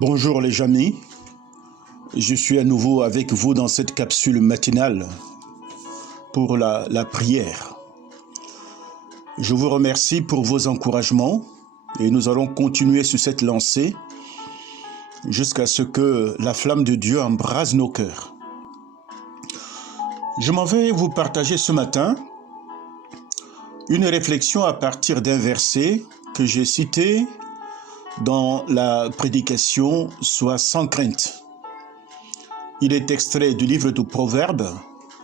Bonjour les amis, je suis à nouveau avec vous dans cette capsule matinale pour la prière. Je vous remercie pour vos encouragements et nous allons continuer sur cette lancée jusqu'à ce que la flamme de Dieu embrase nos cœurs. Je m'en vais vous partager ce matin une réflexion à partir d'un verset que j'ai cité dans la prédication « Sois sans crainte ». Il est extrait du livre de Proverbes,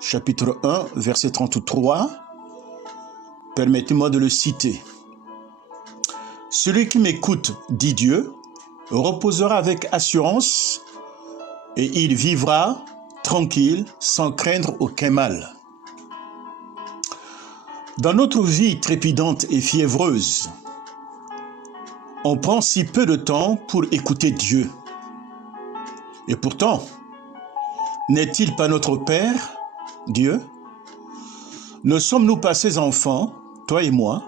chapitre 1, verset 33. Permettez-moi de le citer. « Celui qui m'écoute, dit Dieu, reposera avec assurance et il vivra tranquille sans craindre aucun mal. » Dans notre vie trépidante et fiévreuse, on prend si peu de temps pour écouter Dieu. Et pourtant, n'est-il pas notre Père, Dieu? Ne sommes-nous pas ses enfants, toi et moi?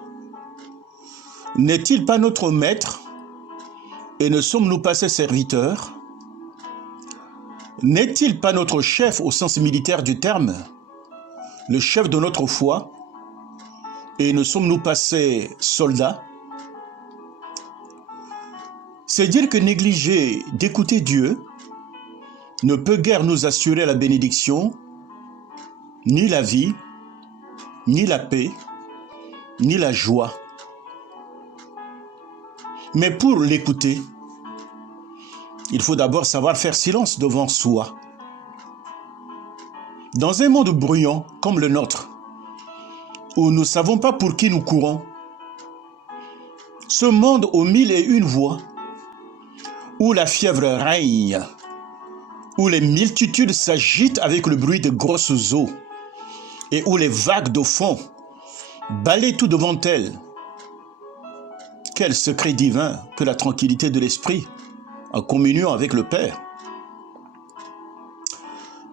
N'est-il pas notre Maître et ne sommes-nous pas ses serviteurs? N'est-il pas notre chef au sens militaire du terme, le chef de notre foi, et ne sommes-nous pas ses soldats? C'est dire que négliger d'écouter Dieu ne peut guère nous assurer la bénédiction, ni la vie, ni la paix, ni la joie. Mais pour l'écouter, il faut d'abord savoir faire silence devant soi. Dans un monde bruyant comme le nôtre, où nous ne savons pas pour qui nous courons, ce monde aux mille et une voix, où la fièvre règne, où les multitudes s'agitent avec le bruit de grosses eaux, et où les vagues de fond balayent tout devant elles. Quel secret divin que la tranquillité de l'esprit en communion avec le Père.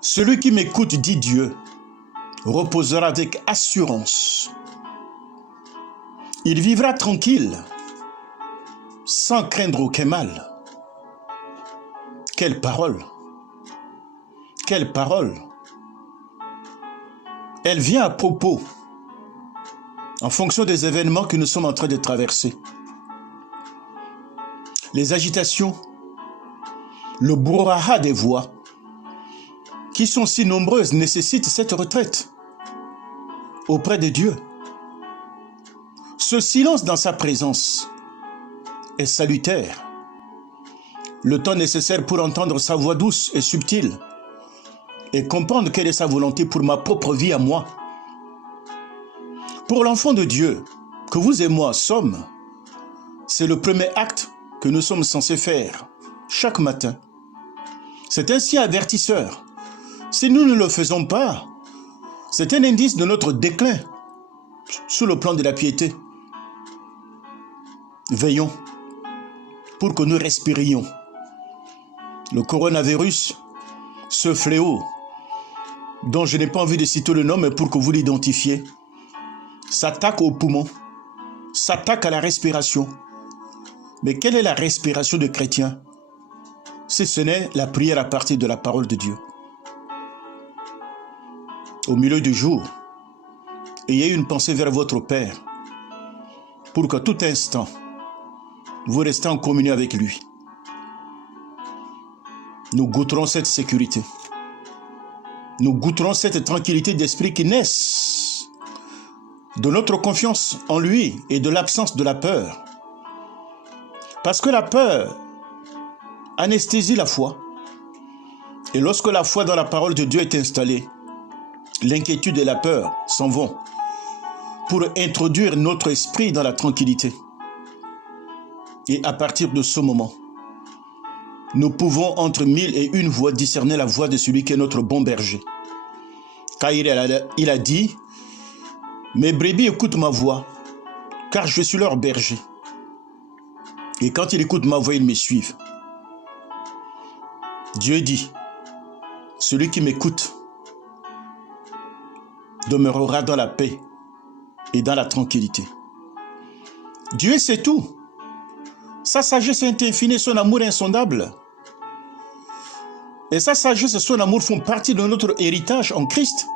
Celui qui m'écoute, dit Dieu, reposera avec assurance. Il vivra tranquille, sans craindre aucun mal. Quelle parole! Quelle parole! Elle vient à propos, en fonction des événements que nous sommes en train de traverser. Les agitations, le brouhaha des voix, qui sont si nombreuses, nécessitent cette retraite auprès de Dieu. Ce silence dans sa présence est salutaire. Le temps nécessaire pour entendre sa voix douce et subtile et comprendre quelle est sa volonté pour ma propre vie à moi. Pour l'enfant de Dieu que vous et moi sommes, c'est le premier acte que nous sommes censés faire chaque matin. C'est ainsi avertisseur. Si nous ne le faisons pas, c'est un indice de notre déclin sur le plan de la piété. Veillons pour que nous respirions. Le coronavirus, ce fléau, dont je n'ai pas envie de citer le nom, mais pour que vous l'identifiez, s'attaque aux poumons, s'attaque à la respiration. Mais quelle est la respiration de chrétien si ce n'est la prière à partir de la parole de Dieu? Au milieu du jour, ayez une pensée vers votre Père pour qu'à tout instant, vous restez en communion avec lui. Nous goûterons cette sécurité. Nous goûterons cette tranquillité d'esprit qui naît de notre confiance en lui et de l'absence de la peur. Parce que la peur anesthésie la foi. Et lorsque la foi dans la parole de Dieu est installée, l'inquiétude et la peur s'en vont pour introduire notre esprit dans la tranquillité. Et à partir de ce moment, nous pouvons entre mille et une voix discerner la voix de celui qui est notre bon berger. Car il a dit, « Mes brebis écoutent ma voix, car je suis leur berger. Et quand ils écoutent ma voix, ils me suivent. » Dieu dit, « Celui qui m'écoute demeurera dans la paix et dans la tranquillité. » Dieu sait tout. Sa sagesse est infinie, son amour insondable. Et sa sagesse et son amour font partie de notre héritage en Christ.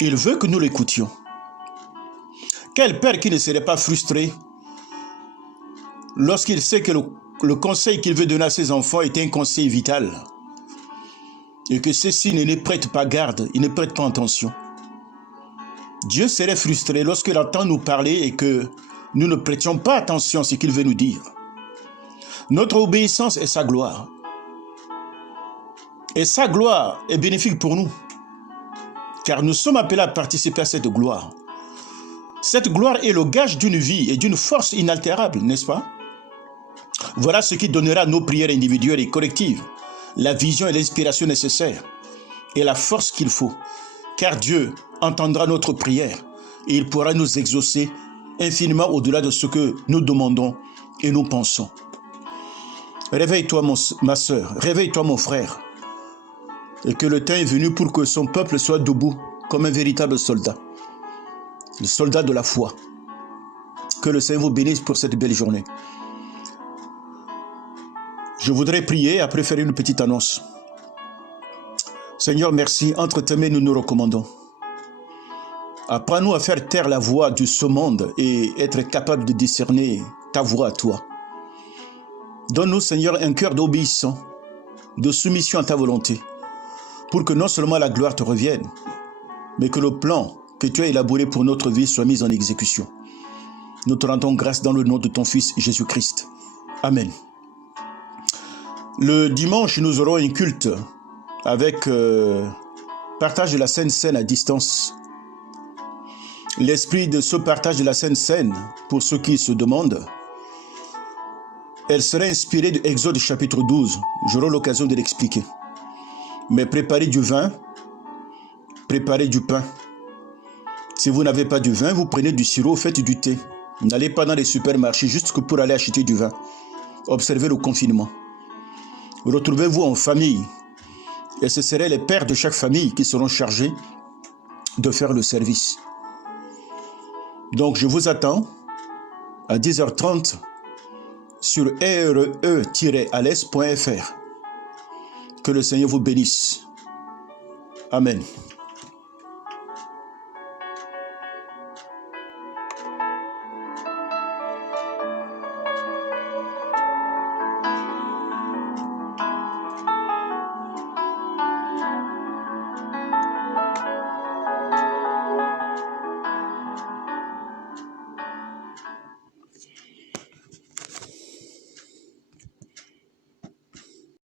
Il veut que nous l'écoutions. Quel père qui ne serait pas frustré lorsqu'il sait que le conseil qu'il veut donner à ses enfants est un conseil vital et que ceux-ci ne prêtent pas garde, ils ne prêtent pas attention. Dieu serait frustré lorsqu'il entend nous parler et que nous ne prêtions pas attention à ce qu'il veut nous dire. Notre obéissance est sa gloire. Et sa gloire est bénéfique pour nous, car nous sommes appelés à participer à cette gloire. Cette gloire est le gage d'une vie et d'une force inaltérable, n'est-ce pas? Voilà ce qui donnera à nos prières individuelles et collectives la vision et l'inspiration nécessaires et la force qu'il faut, car Dieu entendra notre prière et il pourra nous exaucer infiniment au-delà de ce que nous demandons et nous pensons. Réveille-toi, ma sœur, réveille-toi, mon frère, et que le temps est venu pour que son peuple soit debout comme un véritable soldat, le soldat de la foi. Que le Seigneur vous bénisse pour cette belle journée. Je voudrais prier, après faire une petite annonce. Seigneur, merci, entre tes mains nous nous recommandons. Apprends-nous à faire taire la voix de ce monde et être capable de discerner ta voix à toi. Donne-nous, Seigneur, un cœur d'obéissant, de soumission à ta volonté, pour que non seulement la gloire te revienne, mais que le plan que tu as élaboré pour notre vie soit mis en exécution. Nous te rendons grâce dans le nom de ton Fils Jésus-Christ. Amen. Le dimanche, nous aurons un culte avec partage de la Sainte Seine à distance. L'esprit de ce partage de la Sainte Seine, pour ceux qui se demandent, elle sera inspirée de Exode chapitre 12. J'aurai l'occasion de l'expliquer. Mais préparez du vin, préparez du pain. Si vous n'avez pas du vin, vous prenez du sirop, faites du thé. N'allez pas dans les supermarchés juste que pour aller acheter du vin. Observez le confinement. Retrouvez-vous en famille. Et ce seraient les pères de chaque famille qui seront chargés de faire le service. Donc je vous attends à 10h30 sur re-ales.fr. Que le Seigneur vous bénisse. Amen.